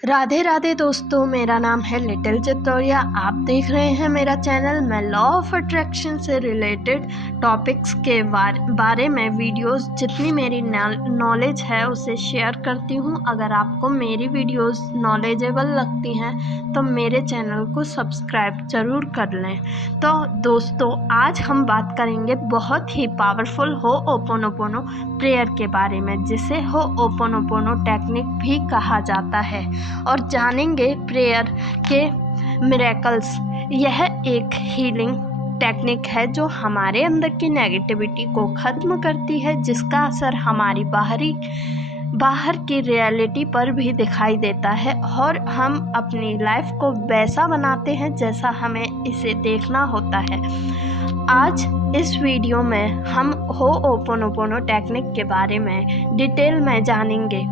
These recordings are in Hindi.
राधे राधे दोस्तों, मेरा नाम है लिटिल चित्तौड़िया। आप देख रहे हैं मेरा चैनल। मैं लॉ ऑफ अट्रैक्शन से रिलेटेड टॉपिक्स के बारे में वीडियोस जितनी मेरी नॉलेज है उसे शेयर करती हूं। अगर आपको मेरी वीडियोस नॉलेजेबल लगती हैं तो मेरे चैनल को सब्सक्राइब ज़रूर कर लें। तो दोस्तों, आज हम बात करेंगे बहुत ही पावरफुल होओपोनोपोनो प्रेयर के बारे में, जिसे होओपोनोपोनो टेक्निक भी कहा जाता है, और जानेंगे प्रेयर के मिरेकल्स। यह एक हीलिंग टेक्निक है जो हमारे अंदर की नेगेटिविटी को ख़त्म करती है, जिसका असर हमारी बाहर की रियलिटी पर भी दिखाई देता है, और हम अपनी लाइफ को वैसा बनाते हैं जैसा हमें इसे देखना होता है। आज इस वीडियो में हम होओपोनोपोनो टेक्निक के बारे में डिटेल में जानेंगे।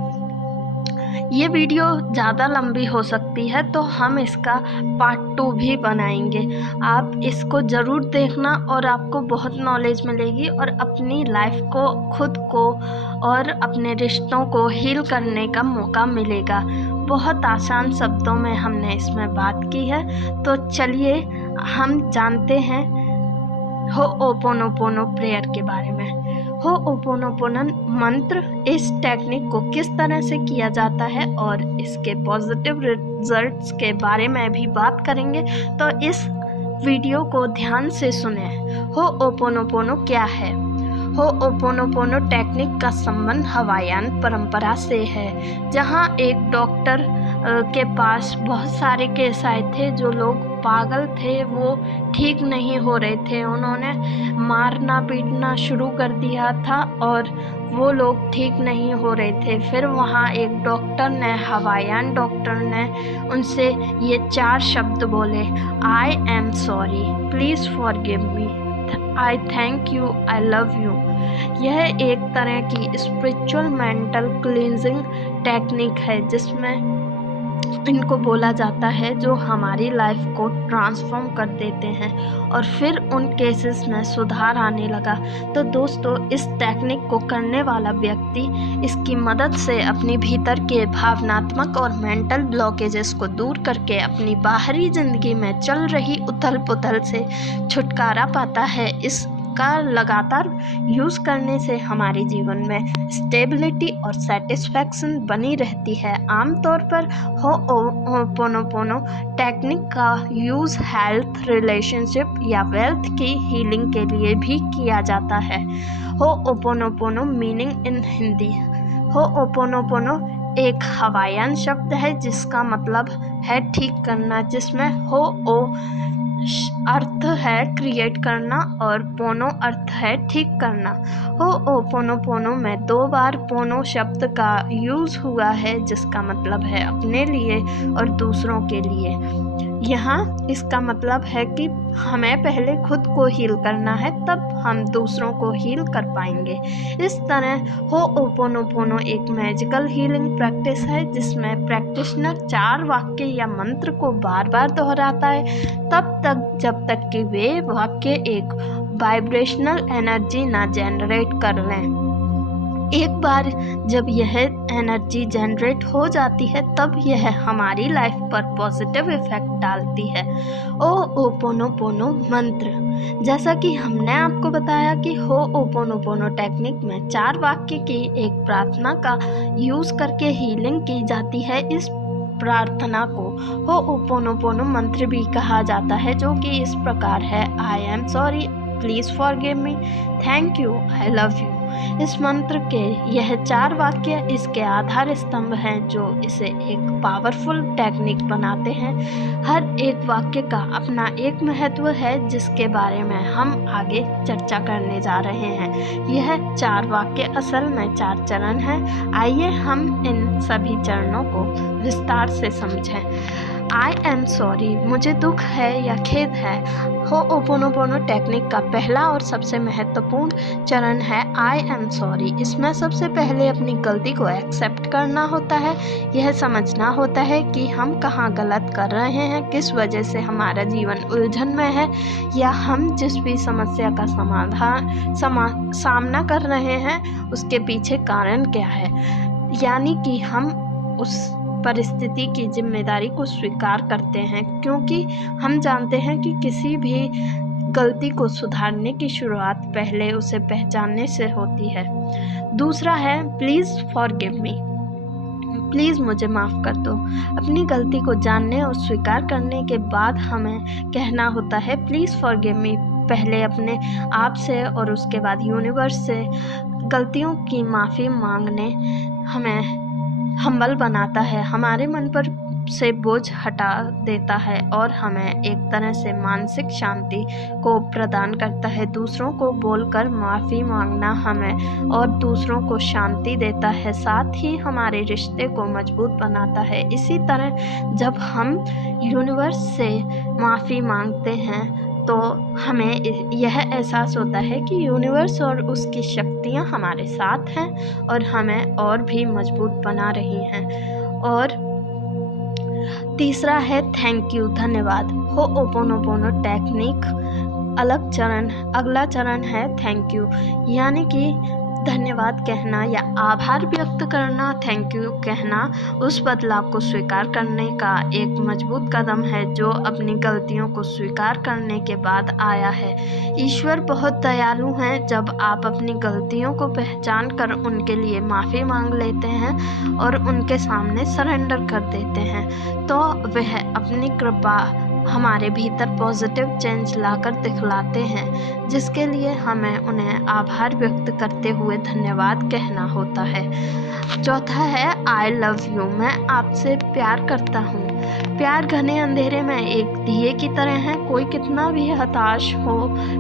ये वीडियो ज़्यादा लंबी हो सकती है तो हम इसका पार्ट 2 भी बनाएंगे। आप इसको ज़रूर देखना और आपको बहुत नॉलेज मिलेगी और अपनी लाइफ को, खुद को और अपने रिश्तों को हील करने का मौका मिलेगा। बहुत आसान शब्दों में हमने इसमें बात की है, तो चलिए हम जानते हैं होओपोनोपोनो प्रेयर के बारे में। होओपोनोपोनो मंत्र, इस टेक्निक को किस तरह से किया जाता है और इसके पॉजिटिव रिजल्ट्स के बारे में भी बात करेंगे, तो इस वीडियो को ध्यान से सुने। होओपोनोपोनो क्या है? होओपोनोपोनो टेक्निक का संबंध हवाईयन परंपरा से है, जहां एक डॉक्टर के पास बहुत सारे केस आए थे। जो लोग पागल थे, वो ठीक नहीं हो रहे थे, उन्होंने मारना पीटना शुरू कर दिया था और वो लोग ठीक नहीं हो रहे थे। फिर वहाँ एक डॉक्टर ने, हवाईयन डॉक्टर ने उनसे ये 4 शब्द बोले: I am sorry, please forgive me, I thank you, I love you. यह एक तरह की स्पिरिचुअल मेंटल क्लींजिंग टेक्निक है, जिसमें इनको बोला जाता है, जो हमारी लाइफ को ट्रांसफॉर्म कर देते हैं और फिर उन केसेस में सुधार आने लगा। तो दोस्तों, इस टेक्निक को करने वाला व्यक्ति इसकी मदद से अपनी भीतर के भावनात्मक और मेंटल ब्लॉकेजेस को दूर करके अपनी बाहरी ज़िंदगी में चल रही उथल पुथल से छुटकारा पाता है। इसका लगातार यूज़ करने से हमारे जीवन में स्टेबिलिटी और सेटिस्फैक्शन बनी रहती है। आमतौर पर होओपोनोपोनो टेक्निक का यूज़ हेल्थ, रिलेशनशिप या वेल्थ की हीलिंग के लिए भी किया जाता है। होओपोनोपोनो मीनिंग इन हिंदी। होओपोनोपोनो एक हवाईयन शब्द है जिसका मतलब है ठीक करना, जिसमें हो अर्थ है क्रिएट करना और पोनो अर्थ है ठीक करना। होओपोनोपोनो में 2 बार पोनो शब्द का यूज़ हुआ है, जिसका मतलब है अपने लिए और दूसरों के लिए। यहाँ इसका मतलब है कि हमें पहले खुद को हील करना है, तब हम दूसरों को हील कर पाएंगे। इस तरह होओपोनोपोनो एक मैजिकल हीलिंग प्रैक्टिस है, जिसमें प्रैक्टिशनर 4 वाक्य या मंत्र को बार बार दोहराता है, तब तक जब तक कि वे वाक्य एक वाइब्रेशनल एनर्जी ना जनरेट कर लें। एक बार जब यह एनर्जी जनरेट हो जाती है, तब यह हमारी लाइफ पर पॉजिटिव इफेक्ट डालती है। होओपोनोपोनो मंत्र, जैसा कि हमने आपको बताया कि होओपोनोपोनो टेक्निक में 4 वाक्य की एक प्रार्थना का यूज़ करके हीलिंग की जाती है। इस प्रार्थना को होओपोनोपोनो मंत्र भी कहा जाता है, जो कि इस प्रकार है: I am sorry, please forgive me, thank you, I love you. इस मंत्र के यह 4 वाक्य इसके आधार स्तंभ हैं, जो इसे एक पावरफुल टेक्निक बनाते हैं। हर एक वाक्य का अपना एक महत्व है, जिसके बारे में हम आगे चर्चा करने जा रहे हैं। यह 4 वाक्य असल में 4 चरण हैं। आइए हम इन सभी चरणों को विस्तार से समझें। आई एम सॉरी, मुझे दुख है या खेद है। होओपोनोपोनो टेक्निक का पहला और सबसे महत्वपूर्ण चरण है आई एम सॉरी। इसमें सबसे पहले अपनी गलती को एक्सेप्ट करना होता है। यह समझना होता है कि हम कहाँ गलत कर रहे हैं, किस वजह से हमारा जीवन उलझन में है, या हम जिस भी समस्या का सामना कर रहे हैं उसके पीछे कारण क्या है। यानी कि हम उस परिस्थिति की जिम्मेदारी को स्वीकार करते हैं, क्योंकि हम जानते हैं कि किसी भी गलती को सुधारने की शुरुआत पहले उसे पहचानने से होती है। दूसरा है प्लीज़ फॉरगिव मी, प्लीज़ मुझे माफ़ कर दो। अपनी गलती को जानने और स्वीकार करने के बाद हमें कहना होता है प्लीज़ फॉरगिव मी, पहले अपने आप से और उसके बाद यूनिवर्स से। गलतियों की माफ़ी मांगने हमें हम्बल बनाता है, हमारे मन पर से बोझ हटा देता है और हमें एक तरह से मानसिक शांति को प्रदान करता है। दूसरों को बोलकर माफ़ी मांगना हमें और दूसरों को शांति देता है, साथ ही हमारे रिश्ते को मजबूत बनाता है। इसी तरह जब हम यूनिवर्स से माफ़ी मांगते हैं तो हमें यह एहसास होता है कि यूनिवर्स और उसकी शक्तियाँ हमारे साथ हैं और हमें और भी मजबूत बना रही हैं। और तीसरा है थैंक यू, धन्यवाद। होओपोनोपोनो टेक्निक अगला चरण है थैंक यू, यानी कि धन्यवाद कहना या आभार व्यक्त करना। थैंक यू कहना उस बदलाव को स्वीकार करने का एक मजबूत कदम है जो अपनी गलतियों को स्वीकार करने के बाद आया है। ईश्वर बहुत दयालु हैं। जब आप अपनी गलतियों को पहचान कर उनके लिए माफ़ी मांग लेते हैं और उनके सामने सरेंडर कर देते हैं तो वह अपनी कृपा हमारे भीतर पॉजिटिव चेंज लाकर दिखलाते हैं, जिसके लिए हमें उन्हें आभार व्यक्त करते हुए धन्यवाद कहना होता है। चौथा है आई लव यू, मैं आपसे प्यार करता हूँ। प्यार घने अंधेरे में एक दिए की तरह है। कोई कितना भी हताश हो,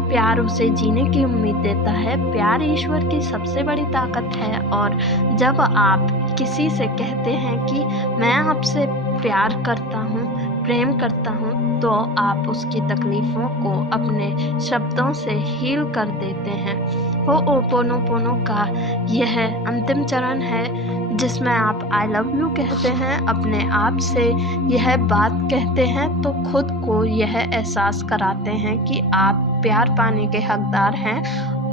प्यार उसे जीने की उम्मीद देता है। प्यार ईश्वर की सबसे बड़ी ताकत है और जब आप किसी से कहते हैं कि मैं आपसे प्यार करता हूँ, प्रेम करता हूँ, तो आप उसकी तकलीफ़ों को अपने शब्दों से हील कर देते हैं। होओपोनोपोनो का यह अंतिम चरण है जिसमें आप आई लव यू कहते हैं, अपने आप से यह बात कहते हैं तो खुद को यह एहसास कराते हैं कि आप प्यार पाने के हकदार हैं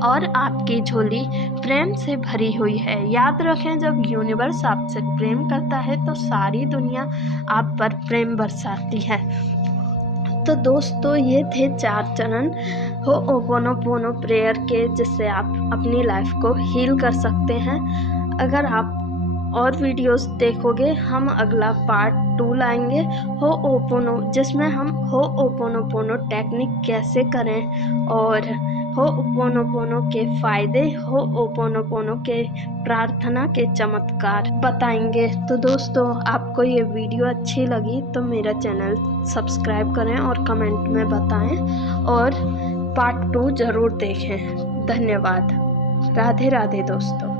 और आपकी झोली प्रेम से भरी हुई है। याद रखें, जब यूनिवर्स आपसे प्रेम करता है तो सारी दुनिया आप पर प्रेम बरसाती है। तो दोस्तों, ये थे 4 चरण होओपोनोपोनो प्रेयर के, जिससे आप अपनी लाइफ को हील कर सकते हैं। अगर आप और वीडियोस देखोगे, हम अगला पार्ट 2 लाएंगे जिसमें हम होओपोनोपोनो टेक्निक कैसे करें और होओपोनोपोनो के फ़ायदे, होओपोनोपोनो के प्रार्थना के चमत्कार बताएंगे। तो दोस्तों, आपको ये वीडियो अच्छी लगी तो मेरा चैनल सब्सक्राइब करें और कमेंट में बताएं और पार्ट 2 ज़रूर देखें। धन्यवाद। राधे राधे दोस्तों।